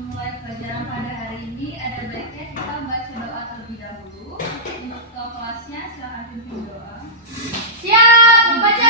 sebelum mulai pelajaran pada hari ini, ada baiknya kita baca doa terlebih dahulu. Untuk ketua kelasnya, silakan pimpin doa. Siap, membaca.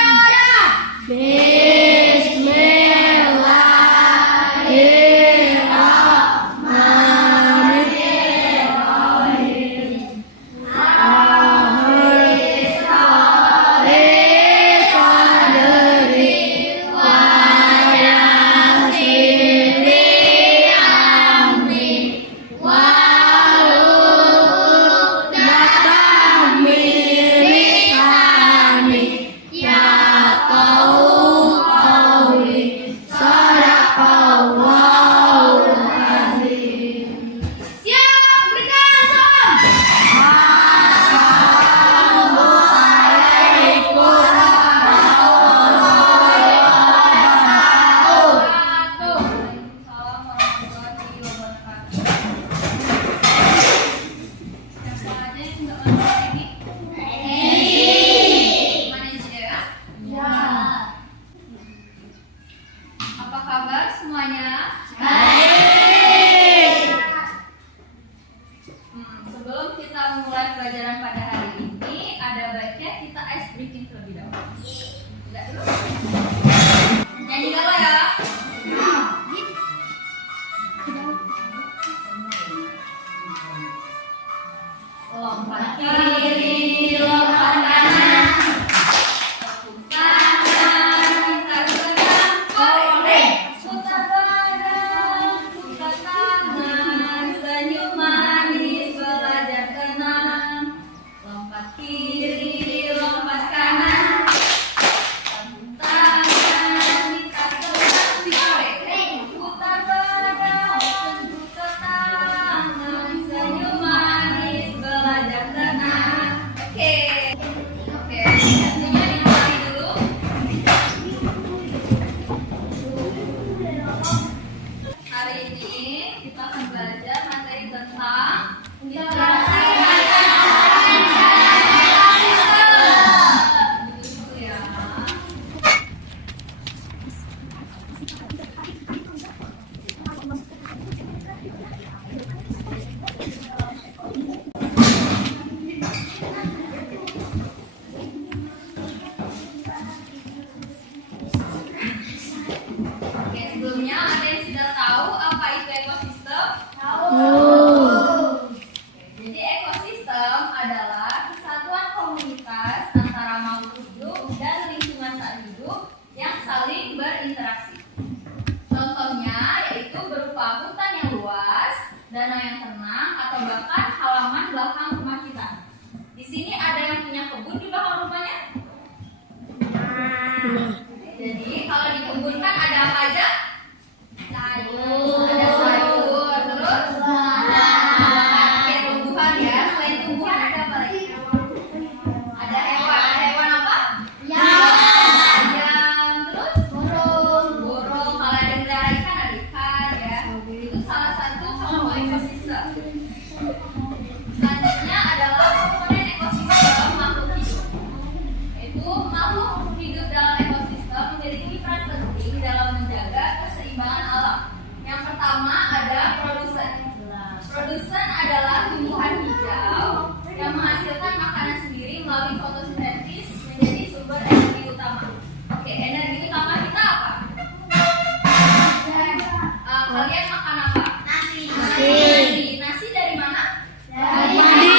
Lompat kiri, lompat kanan, tepuk tangan, kita senang, korek, putar badan, putar tangan, senyum manis, belajar tenang. Lompat kiri, lompat kanan, tepuk tangan, kita senang, korek, putar badan, putar tangan, senyum manis, belajar tenang. Oke, artinya dimulai dulu. Hari ini kita akan belajar materi tentang interaksi dulu ya. Oke, sebelumnya ada yang sudah tahu apa itu ekosistem? Jadi ekosistem adalah kesatuan komunitas antara makhluk hidup dan lingkungan tak hidup yang saling berinteraksi. Contohnya yaitu berupa hutan yang luas, danau yang tenang, atau bahkan halaman belakang rumah kita. Di sini ada yang punya kebun di belakang rumahnya? Jadi kalau di kebun kan ada apa aja? Sayur. Ada sayur, terus kayak tumbuhan ya. Selain tumbuhan ada apa lagi? Ada hewan. Ada hewan apa? Ayam. Terus burung. Kalau ada yang melihara ikan ada ikan ya. Itu salah satu kelompok ekosistem. Selanjutnya adalah komponen ekosistem makhluk hidup. Yaitu makhluk hidup dalam ekosistem memiliki peran penting dalam menjaga keseimbangan alam. Yang pertama ada produsen. Produsen adalah tumbuhan hijau yang menghasilkan makanan sendiri melalui fotosintesis menjadi sumber energi utama. Oke, energi utama kita apa? Kalian makan apa? Nasi. Nasi dari mana? Dari padi.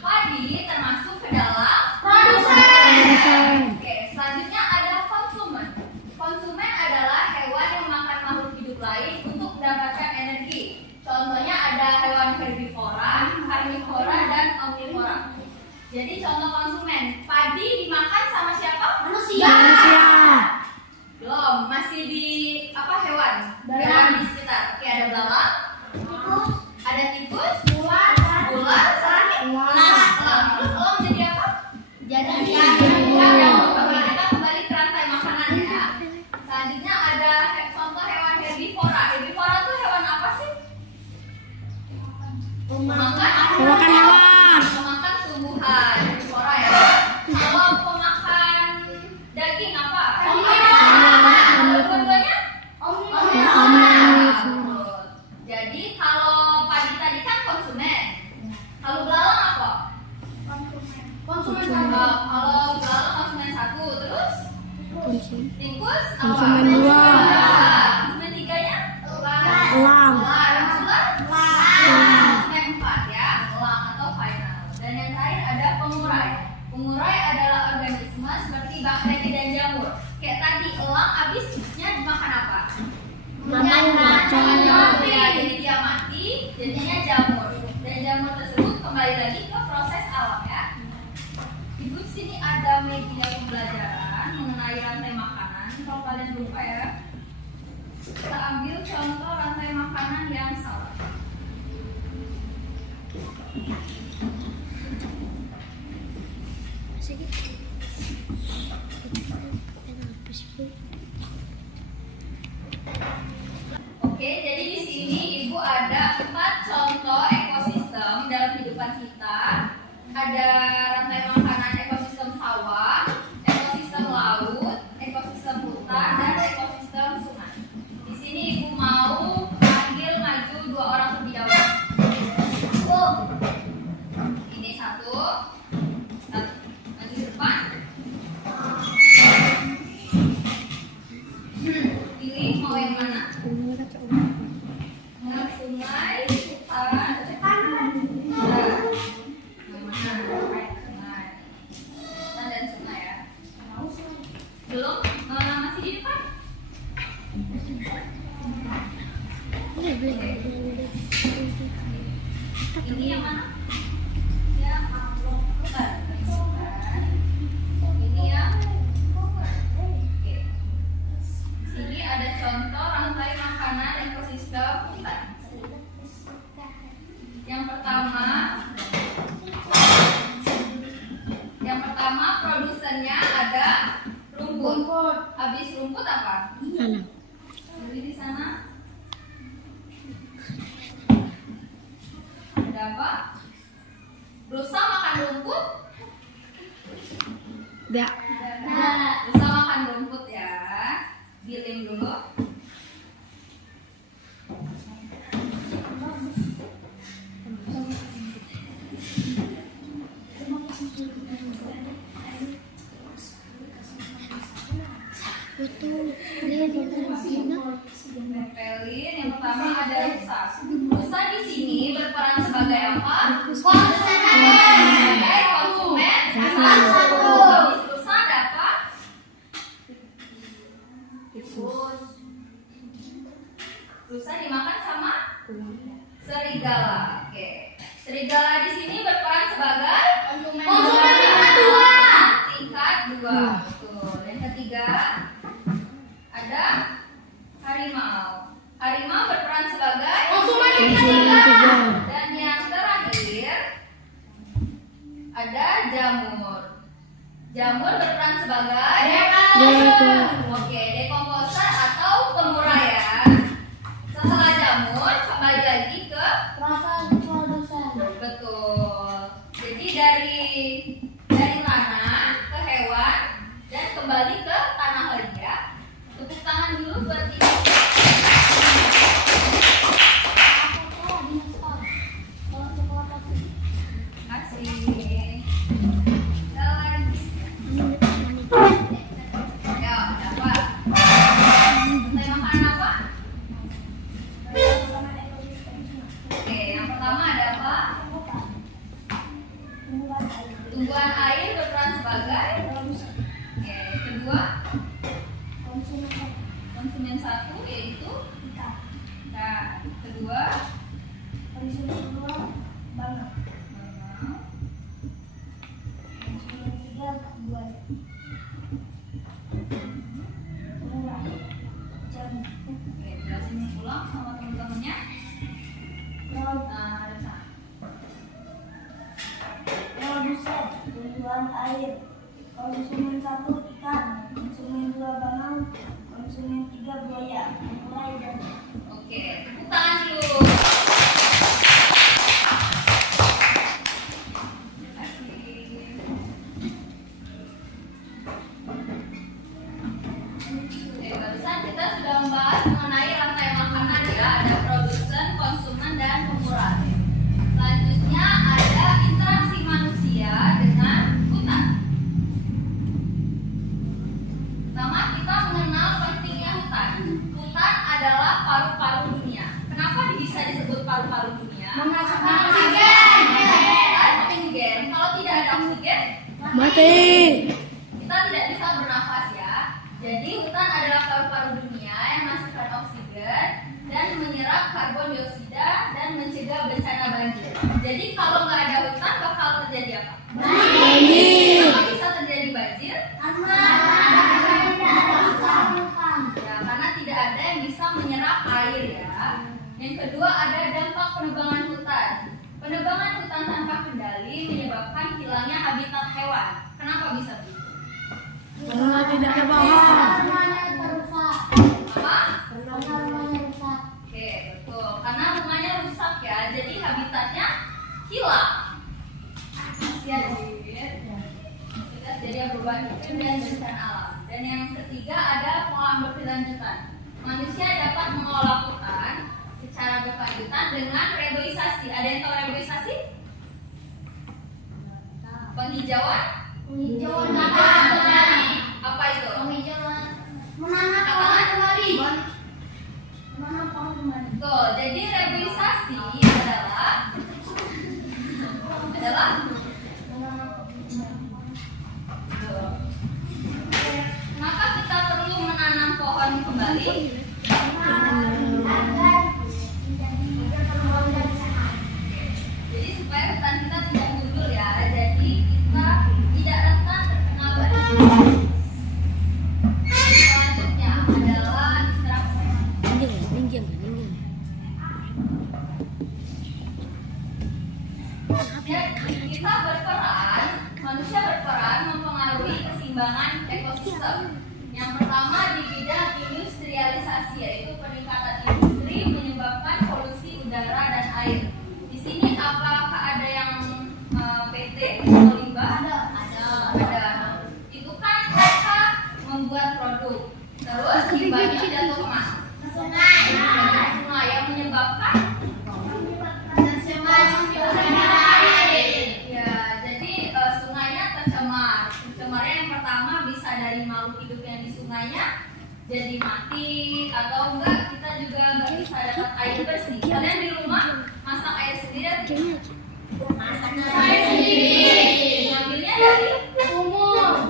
Padi termasuk ke dalam produsen. Oke, selanjutnya ada konsumen. Konsumen adalah hewan yang makan makhluk hidup lain untuk mendapatkan energi. Contohnya ada hewan herbivora, karnivora, dan omnivora. Jadi contoh konsumen, padi dimakan sama siapa? Manusia. Belum, masih di apa hewan? Hewan di sekitar. Oke, ada belalang, ada tikus, ular, elang. Terus elang jadi apa? Jadi Oke, kita kembali ke rantai makanan ya. Selanjutnya ada contoh hewan herbivora. Herbivora itu hewan apa sih? Pemakan hewan. Pemakan tumbuhan. Herbivora ya. Kalau pemakan daging apa? Dua-duanya? Omnivora. Tikus apa? Konsumen 2. Konsumen 3-nya? Elang. Konsumen 4 ya, elang atau final. Dan yang terakhir ada pengurai. Pengurai adalah organisme seperti bakteri dan jamur. Kayak tadi elang habisnya dimakan apa? Makan Jamur ya, jadi dia mati, jadinya jamur. Dan jamur tersebut kembali lagi ke proses alam ya. Ibu sini ada media pembelajaran mengenai rantai makanan. Kalau kalian lupa ya, kita ambil contoh rantai makanan yang salah. Oke, jadi di sini Ibu ada 4 contoh ekosistem dalam kehidupan kita. Ada rantai makanan ekosistem sawah, ekosistem laut, ekosistem hutan, dan ekosistem sungai. Di sini Ibu mau panggil maju 2 orang terlebih dahulu. Ini satu, maju ke depan. Pilih mau yang mana? Sungai, hutan, dan sungai ya. Belum? Masih di depan? Ini yang mana? Ya, hutan. Ini yang oke. Sini ada contoh rantai makanan ekosistem hutan. Yang pertama produsennya ada rumput. Habis rumput apa? Tanah. Jadi di sana ada apa? Rusa makan rumput? Tidak. Rusa makan rumput ya. Biling dulu. Betul. Dia di sini. Nepelin yang pertama ada rusa. Rusa di sini berperan sebagai apa? Konsumen. Konsumen. Habis rusa ada apa? Rusa dimakan sama serigala. Oke. Serigala di sini berperan sebagai Konsumen tingkat 2. tingkat 2. Betul. Yang ketiga ada harimau. Harimau berperan sebagai Konsumen Konsumen 3. dan yang terakhir ada jamur. Jamur berperan sebagai oke, dekomposer atau penguraian. Setelah jamur kembali lagi ke betul. Jadi dari tanah ke hewan dan kembali ke tanah lagi ya. Tepuk tangan dulu buat ini. Kasih. Jalan. Ya, ada apa? Saya makan apa? Oke, yang pertama ada apa? Tumbuhan air berperan sebagai oke, kedua konsumen 1 yaitu nah, kedua bangau. Oke, jelasin ulang sama teman-temannya. Nah, ada sana. Tumbuhan air, konsumen 1 ikan, konsumen 2 bangau, konsumen 3 buaya, mulai dan Oke, tepuk tangan dulu. Terima kasih. Oke, barusan kita sudah membahas mengenai rantai makanan ya. Ada produsen, konsumen, dan pengurai. Selanjutnya ada interaksi manusia dengan hutan. Pertama kita adalah paru-paru dunia. Kenapa bisa disebut paru-paru dunia? Menghasilkan Oksigen. Kalau tidak ada oksigen, Mati. kita tidak bisa bernafas ya. Jadi hutan adalah paru-paru dunia yang menghasilkan oksigen dan menyerap karbon dioksida dan mencegah bencana banjir. Jadi kalau nggak ada hutan bakal terjadi apa? Banjir. Kenapa bisa terjadi banjir? Ya, karena tidak ada yang bisa menyerap air ya. Yang kedua ada dampak penebangan hutan. Penebangan hutan tanpa kendali menyebabkan hilangnya habitat hewan. Kenapa bisa begitu? Karena tidak ada bahan. Apa? Oke, betul. Karena rumahnya rusak ya, jadi habitatnya hilang. Kasihan sih. Jadi perubahan iklim dan bencana alam. Dan yang ketiga ada pengolahan berkelanjutan. Manusia dapat mengolah hutan secara berkelanjutan dengan reboisasi. Ada yang tahu reboisasi? Penghijauan? Apa itu? Betul. Jadi reboisasi adalah kenapa kita perlu menanam pohon kembali? Jadi supaya hutan kita tidak gundul ya. Jadi kita tidak rentan terkena banjir. Selanjutnya adalah interaksi. Minggir. Kita berperan, manusia berperan mempengaruhi keseimbangan ekosistem. Yang pertama di bidang industrialisasi, yaitu peningkatan industri menyebabkan polusi udara dan air. Di sini apakah ada yang PT atau limbah? Ada. Itu kan mereka membuat produk, terus limbahnya jatuh kemana? Sungai yang menyebabkan ya, jadi sungainya tercemar. Pencemarnya yang pertama bisa dari makhluk hidup yang di sungainya jadi mati, atau enggak kita juga nggak bisa dapat air bersih. Kalian di rumah masak air sendiri atau ngambilnya dari sumur,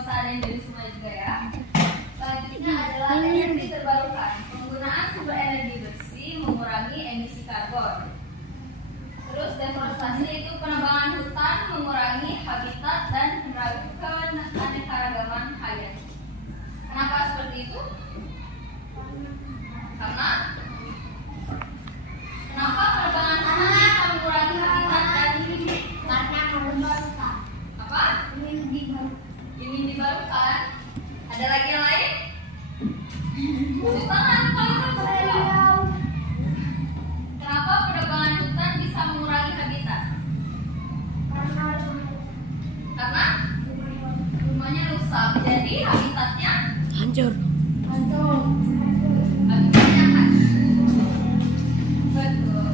bisa ada yang dari sungai juga ya. Selanjutnya adalah energi terbarukan. Penggunaan sumber energi bersih mengurangi emisi karbon. Terus deforestasi itu penebangan hutan mengurangi habitat dan keanekaragaman hayati. Kenapa seperti itu? Karena kenapa penebangan hutan bisa mengurangi habitat dan apa? Ingin dibarukan. Ada lagi yang lain? Tepuk tangan kalau terjawab. Kenapa penebangan hutan bisa mengurangi habitat? Karena rumahnya rusak, jadi habitatnya Hancur. hancur. Betul.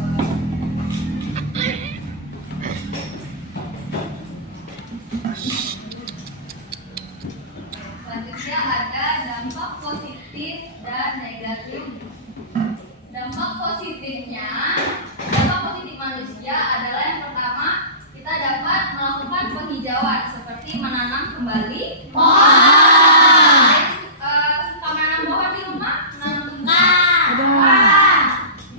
Selanjutnya ada dampak positif dan negatif. Dampak positif manusia adalah yang pertama, kita dapat melakukan penghijauan seperti menanam kembali pohon. Suka menanam pohon di rumah? Menanam tumbuhan.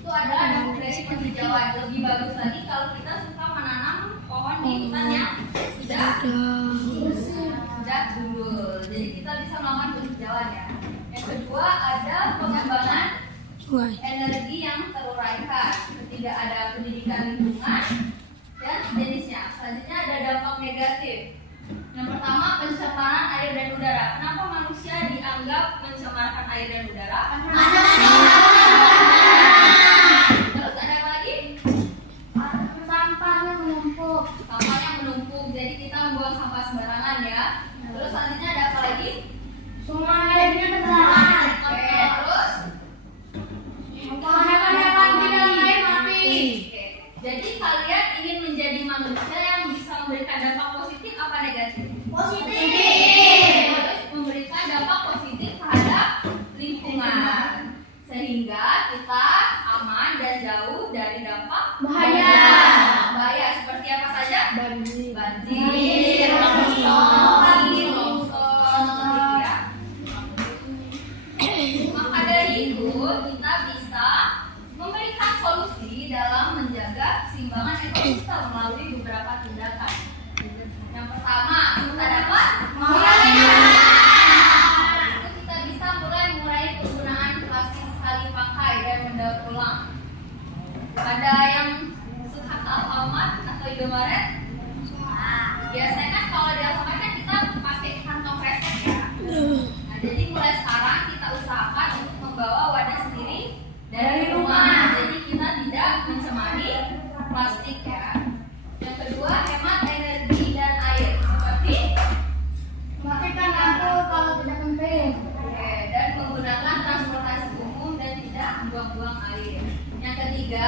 Itu adalah dampak dari penghijauan. Lebih bagus lagi kalau kita suka menanam pohon di hutan yang sudah gundul. Jadi kita bisa melakukan penghijauan ya. Yang kedua ada pengembangan Sungai. energi yang teruraikan, tidak ada pendidikan lingkungan dan jenisnya. Selanjutnya ada dampak negatif. Yang pertama pencemaran air dan udara. Kenapa manusia dianggap mencemarkan air dan udara? Terus ada apa lagi? Sampahnya menumpuk. Sampahnya menumpuk, jadi kita membuang sampah sembarangan ya. Terus selanjutnya ada apa lagi? Sungainya tenggelam. Oke, terus Hewan-hewan tidak lain mati. Oke. Jadi kalian ingin menjadi manusia yang bisa memberikan dampak positif apa negatif? Positif. Harus memberikan dampak positif terhadap lingkungan. kita bisa memberikan solusi dalam menjaga keseimbangan ekosistem melalui beberapa tindakan. Yang pertama, kita dapat itu kita bisa mulai mengurangi penggunaan plastik sekali pakai dan mendaur ulang. Ada yang suka Alfamart atau Indomaret? Biasanya kan kalau di Alfamart kan kita pakai kantong kresek ya. Nah, jadi mulai sekarang kita usahakan untuk membawa wadah sendiri dari rumah. Jadi kita tidak mencemari plastik ya. Yang kedua, hemat energi dan air. Seperti Matikan lampu kalau tidak penting. dan menggunakan transportasi umum dan tidak membuang-buang air. Yang ketiga,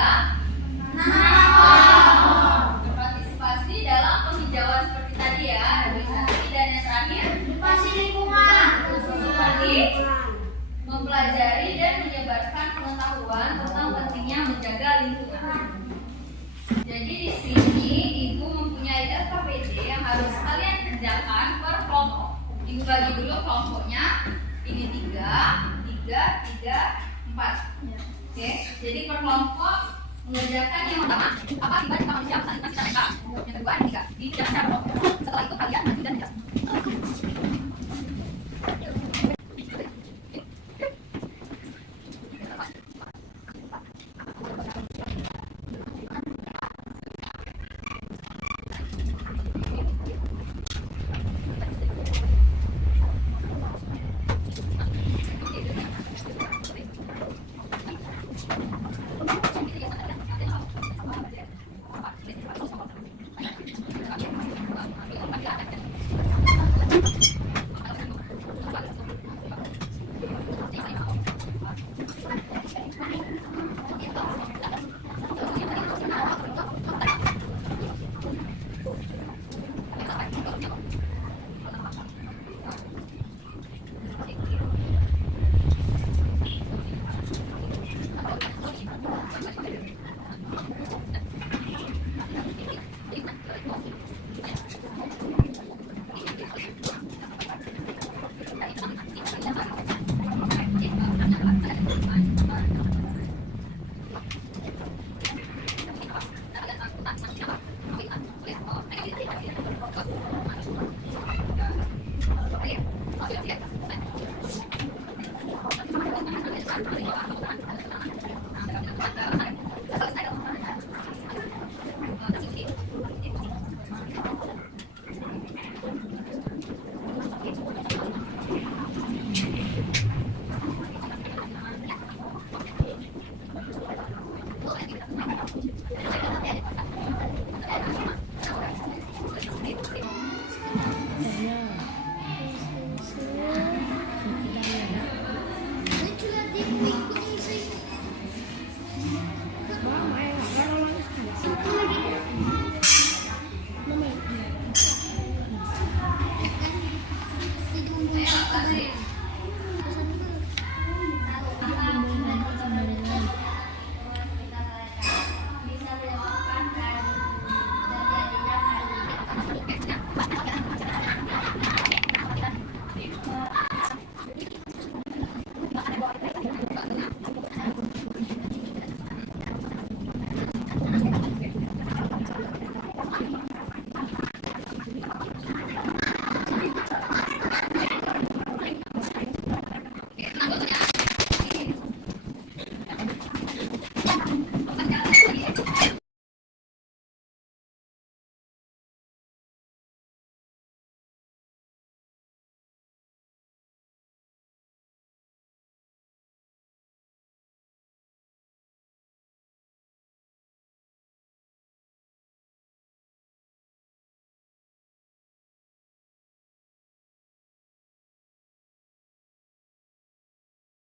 berpartisipasi dalam penghijauan seperti tadi ya, reboisasi. Dan yang terakhir, Edukasi lingkungan. seperti mempelajari dan menyebarkan pengetahuan tentang pentingnya menjaga lingkungan. Jadi di sini ibu mempunyai LKPD yang harus kalian kerjakan per kelompok. Ibu bagi dulu kelompoknya. Ini 3, 4. Oke, jadi per kelompok mengerjakan yang pertama apa akibat kita manusia saling kita. Yang kedua 3. Dikerjakan secara kelompok. Setelah itu kalian lanjut dan menjelaskan.